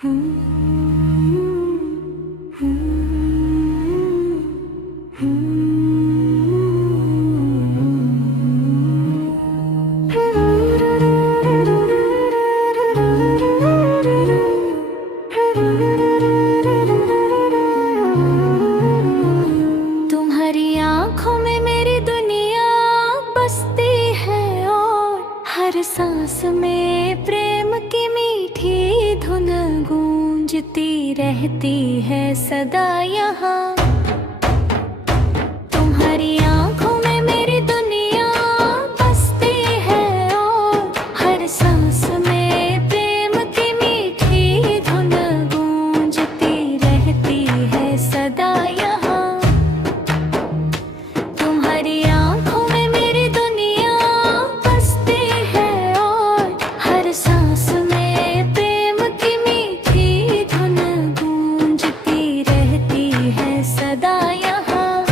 तुम्हारी आंखों में मेरी दुनिया बसती है और हर सांस में प्रेम की मीठी धुन गूंजती रहती है सदा यहाँ। तुम्हारी आंखों में मेरी दुनिया बसती है और हर सांस में प्रेम की मीठी धुन गूंजती रहती है सदा यहाँ। तुम्हारी आंखों में मेरी दुनिया बसती है और हर सांस में प्रेम की मीठी धुन गूंजती रहती है सदा यहाँ।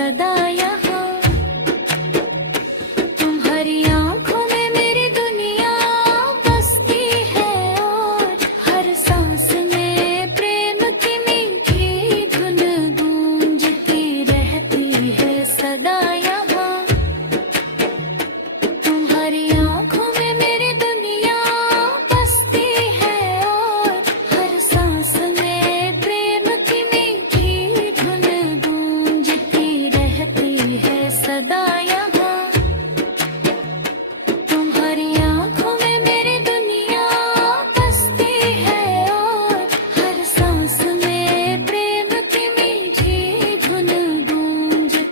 सदा यहाँ। तुम्हारी आंखों में मेरी दुनिया बसती है और हर सांस में प्रेम की मीठी धुन गूंजती रहती है सदा यहाँ। तुम्हारी आंखों में मेरी दुनिया बसती है और हर सांस में प्रेम की मीठी धुन गूंजती रहती है सदा यहाँ। तुम्हारी आंखों में मेरी दुनिया बसती है और हर सांस में प्रेम की मीठी धुन गूंजती।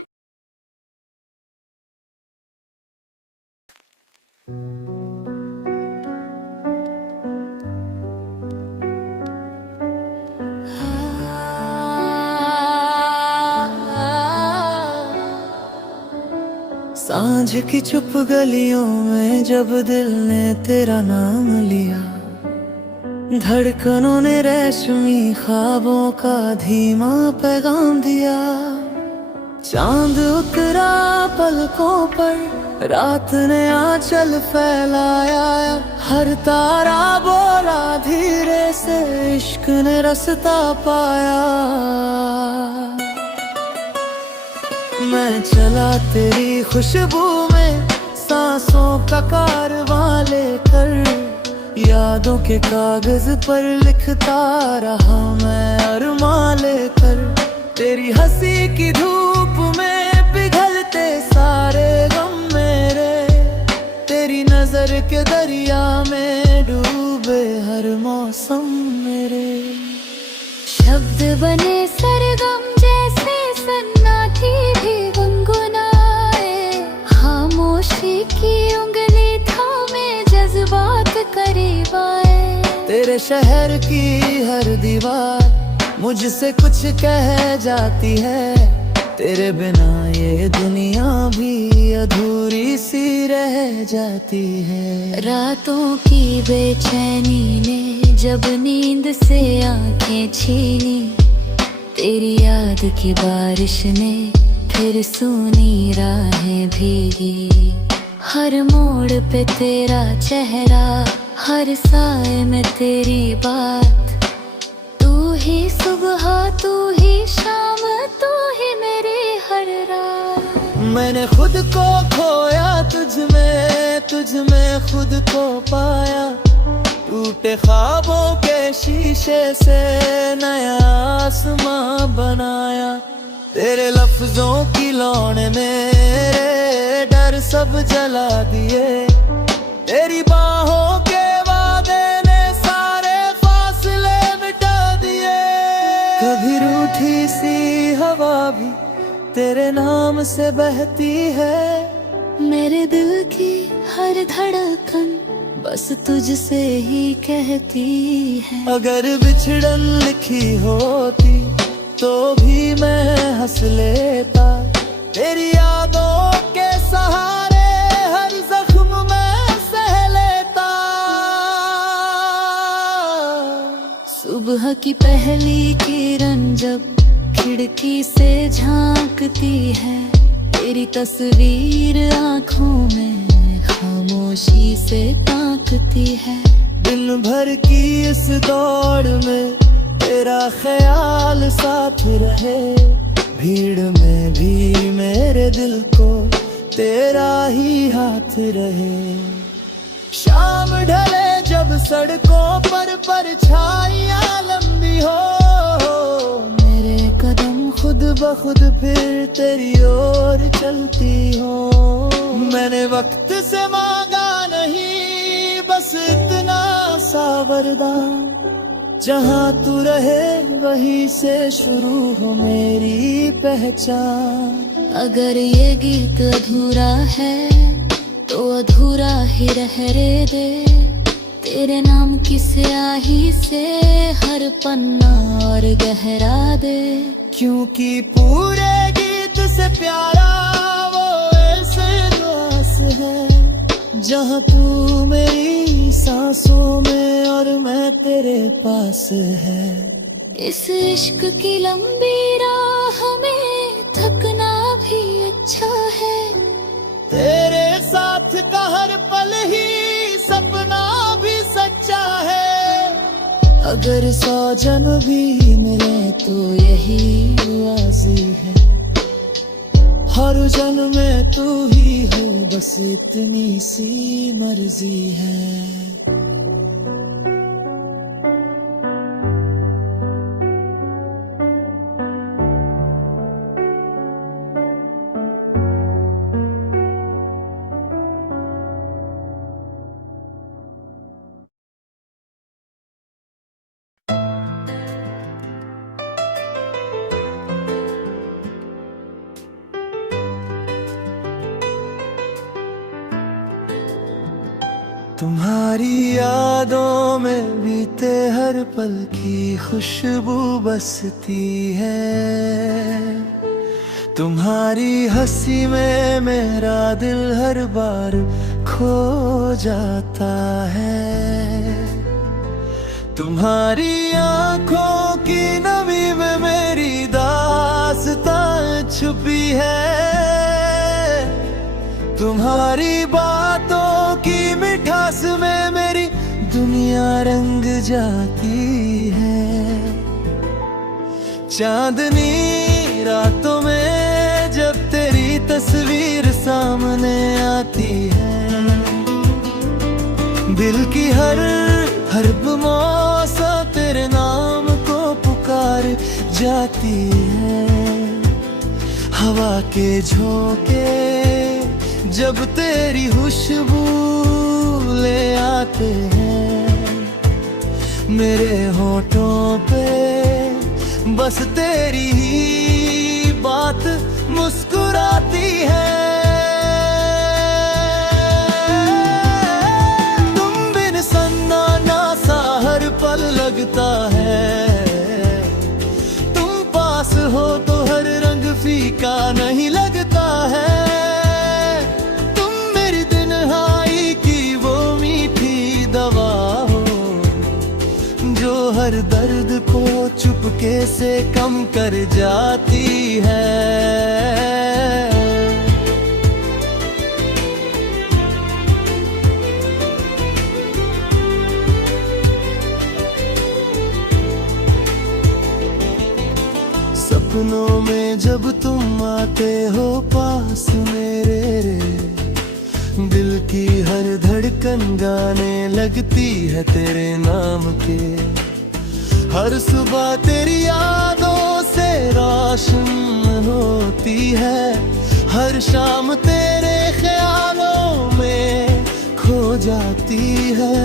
सांझ की चुप गलियों में जब दिल ने तेरा नाम लिया, धड़कनों ने रेशमी ख्वाबों का धीमा पैगाम दिया। चांद उतरा पलकों पर, रात ने आंचल फैलाया, हर तारा बोला धीरे से, इश्क ने रास्ता पाया। मैं चला तेरी खुशबू में सांसों का कारवां लेकर, यादों के कागज पर लिखता रहा मैं अरमां लेकर। तेरी हंसी की धूप में पिघलते सारे गम मेरे, तेरी नजर के दरिया में डूबे हर मौसम मेरे। शब्द बने सरगम जैसे सन्नाटी भी गुनगुनाए, खामोशी की उंगली थामे जज्बात करीब आए। तेरे शहर की हर दीवार मुझसे कुछ कह जाती है, तेरे बिना ये दुनिया भी अधूरी सी रह जाती है। रातों की बेचैनी ने जब नींद से आंखें छीनी, तेरी याद की बारिश ने फिर सूनी राहें भीगी। हर मोड़ पे तेरा चेहरा, हर साए में तेरी बात। तू ही सुबह, तू ही शाम, तू ही मेरी हर रात। मैंने खुद को खोया तुझ में खुद को पाया। टूटे ख्वाबों के शीशे से नया आसमां बनाया। तेरे लफ्जों की लौ ने मेरे डर सब जला दिए। तेरी बाहों के वादे ने सारे फासले मिटा दिए। कभी रूठी सी हवा भी तेरे नाम से बहती है। मेरे दिल की हर धड़कन बस तुझसे ही कहती है। अगर बिछड़न लिखी होती तो भी मैं हंस लेता। तेरी यादों के सहारे हर जख्म मैं सह लेता। सुबह की पहली किरण जब खिड़की से झांकती है, तेरी तस्वीर आंखों में खामोशी से ताकती है। दिन भर की इस दौड़ में तेरा ख्याल साथ रहे। भीड़ में भी मेरे दिल को तेरा ही हाथ रहे। शाम ढले जब सड़कों पर परछाइयां लंबी हो, मेरे कदम खुद ब खुद फिर तेरी ओर चलती हो। मैंने वक्त से मांगा नहीं, बस इतना सा वरदान, जहाँ तू रहे वहीं से शुरू हो मेरी पहचान। अगर ये गीत अधूरा है तो अधूरा ही रहने दे। तेरे नाम की स्याही से हर पन्ना और गहरा दे। क्योंकि पूरे गीत से प्यारा वो ऐसे दास है, जहाँ तू मेरी सांसों में और मैं तेरे पास है। इस इश्क की लंबी राह में थकना अगर 100 जन्म भी मिले तो यही राजी है। हर जन्म में तू ही हो, बस इतनी सी मर्जी है। तुम्हारी यादों में बीते हर पल की खुशबू बसती है। तुम्हारी हंसी में मेरा दिल हर बार खो जाता है। तुम्हारी आंखों की नमी में मेरी दास्तां छुपी है। तुम्हारी बातों की मिठास में मेरी दुनिया रंग जाती है। चांदनी रातों में जब तेरी तस्वीर सामने आती है, दिल की हर मौसम तेरे नाम को पुकार जाती है। हवा के झोंके जब तेरी खुशबू ले आते हैं, मेरे होठों पे बस तेरी ही बात मुस्कुराती है। तुम बिन सन्नाटा सा हर पल लगता है। तुम पास हो तो हर रंग फीका नहीं लगता है। हर दर्द को चुपके से कम कर जाती है। सपनों में जब तुम आते हो पास मेरे रे, दिल की हर धड़कन गाने लगती है तेरे नाम के। हर सुबह तेरी यादों से रोशन होती है। हर शाम तेरे ख्यालों में खो जाती है।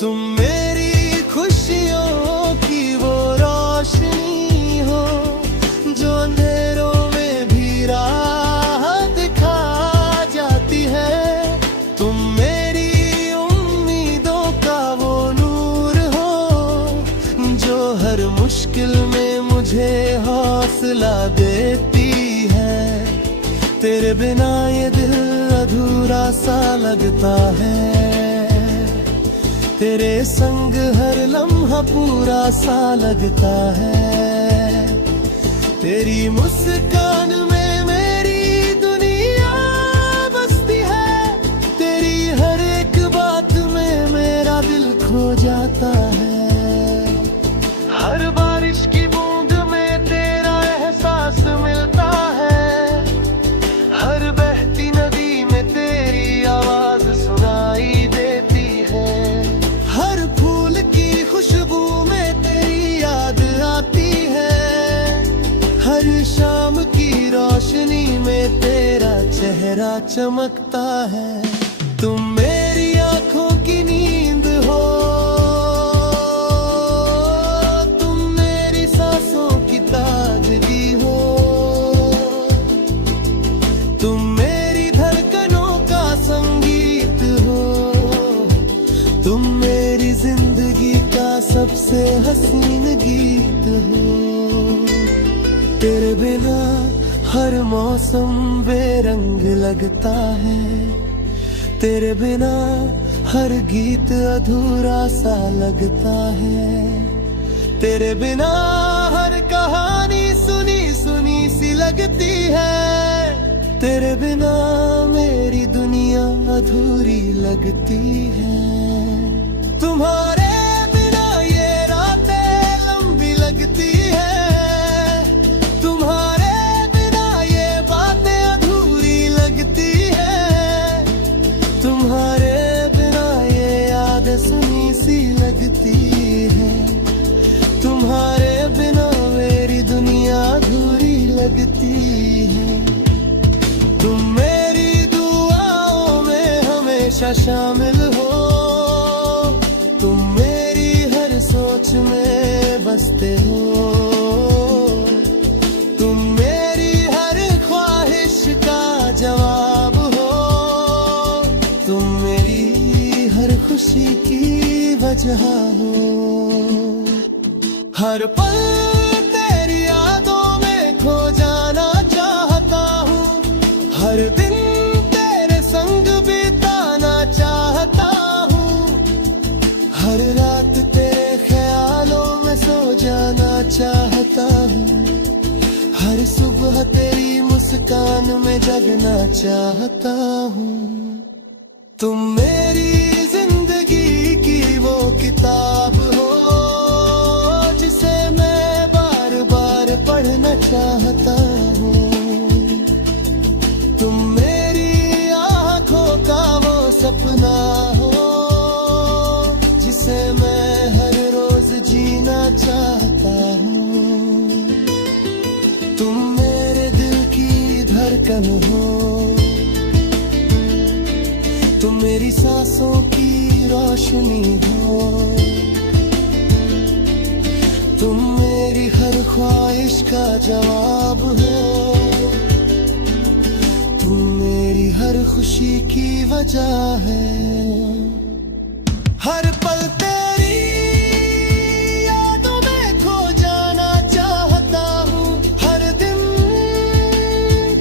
तुम मेरी खुशियों की वो रोशनी हो जो अंधेरों में भी राह दिखा जाती है। तुम मेरी उम्मीदों का वो हर मुश्किल में मुझे हौसला देती है। तेरे बिना ये दिल अधूरा सा लगता है। तेरे संग हर लम्हा पूरा सा लगता है। तेरी मुस्कान में मेरी दुनिया बसती है। तेरी हर एक बात में मेरा दिल खो जाता है। हर बारिश की बूंद में तेरा एहसास मिलता है। हर बहती नदी में तेरी आवाज सुनाई देती है। हर फूल की खुशबू में तेरी याद आती है। हर शाम की रोशनी में तेरा चेहरा चमकता है। तुम मेरी आंखों की नींद हो, सबसे हसीन गीत हो। तेरे बिना हर मौसम बेरंग लगता है। तेरे बिना हर गीत अधूरा सा लगता है। तेरे बिना हर कहानी सुनी सुनी सी लगती है। तेरे बिना मेरी दुनिया अधूरी लगती है। तुम तुम्हारे बिना ये रातें लंबी लगती है, तुम्हारे बिना ये बातें अधूरी लगती है, तुम्हारे बिना ये याद सुनी सी लगती है, तुम्हारे बिना मेरी दुनिया अधूरी लगती है। तुम मेरी दुआओं में हमेशा शामिल हो, तुम मेरी हर सोच में बसते हो, तुम मेरी हर ख्वाहिश का जवाब हो, तुम मेरी हर खुशी की वजह हो। हर पल तेरी यादों में खो जाना चाहता हूँ, हर दिन तेरे संग बिताना चाहता हूँ, हर रात तेरे ख्यालों में सो जाना चाहता हूँ, हर सुबह तेरी मुस्कान में जगना चाहता हूँ। तुम मेरी जिंदगी की वो किताब हो जिसे मैं बार बार पढ़ना चाहता हूँ, तुम मेरी आँखों का वो सपना हो जिसे मैं हर रोज जीना चाहता हूँ, तुम मेरे दिल की धड़कन हो, तुम मेरी सांसों की रोशनी हो, तुम मेरी हर ख्वाहिश का जवाब हो, तुम मेरी हर खुशी की वजह है। हर पल तेरी यादों में खो जाना चाहता हूँ, हर दिन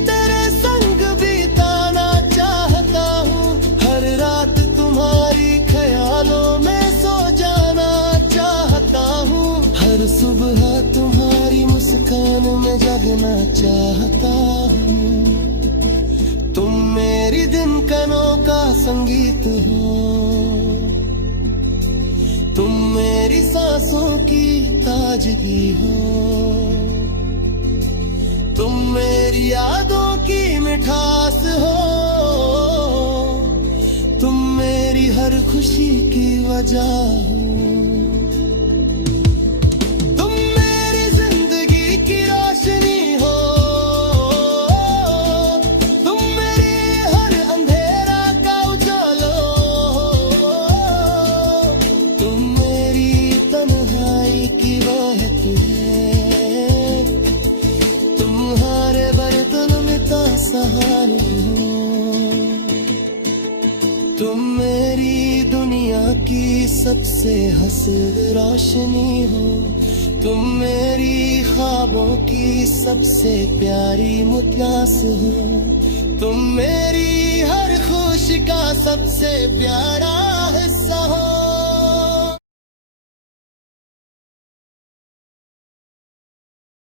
तेरे संग बिताना चाहता हूँ, हर रात तुम्हारी ख्यालों में सो जाना चाहता हूँ, हर सुबह तुम्हारी मुस्कान में जगना चाहता हूँ। तुम मेरी दिन कनों का संगीत हो, तुम मेरी सांसों की ताजगी हो, तुम मेरी यादों की मिठास हो, तुम मेरी हर खुशी की वजह हो। तुम मेरी जिंदगी की रोशनी हो, तुम मेरी हर अंधेरा का उजालो, तुम मेरी तन्हाई की राहत है, तुम्हारे बर्तन में तासहार हो, तुम मेरी दुनिया की सबसे हंस रोशनी हो, तुम मेरी ख्वाबों की सबसे प्यारी मुद्रास हो, तुम मेरी हर खुशी का सबसे प्यारा हिस्सा हो।